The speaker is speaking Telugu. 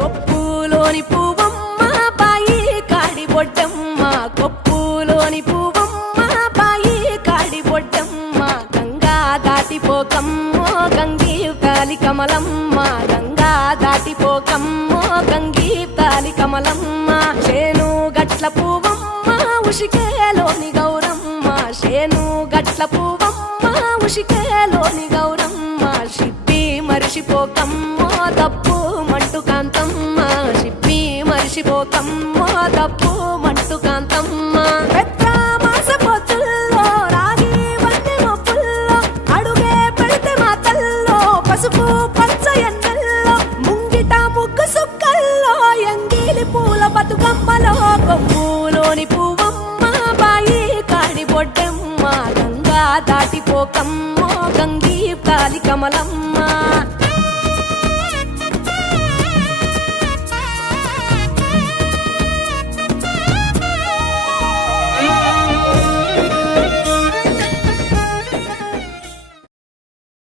కొప్పులోని పువ్వమ్మ బాయి కాడి బొడ్డమ్మ. కొప్పులోని పువ్వమ్మ బాయి కాడి బొడ్డమ్మ. గంగా దాటిపోకమ్మో గంగి తాలి కమలమ్మ. గంగా దాటిపోకమ్మో గంగి తాలి కమలమ్మ. చేను గట్ల పువ్వమ్మ ఉషికేలోని మరిచిపోకమ్మో తప్పు మంటు కాంతమ్మ. చెప్పి మరిచిపోకమ్మో తప్పు మంటు కాంతమ్మ. అడుగే పసుపు పూల బతుకమ్మలో కొమ్ములోని పువ్వమ్మ బాయి కాడి బొడ్డమ్మ గంగా దాటిపోకమ్మో గంగీ కాలి కమలమ్మ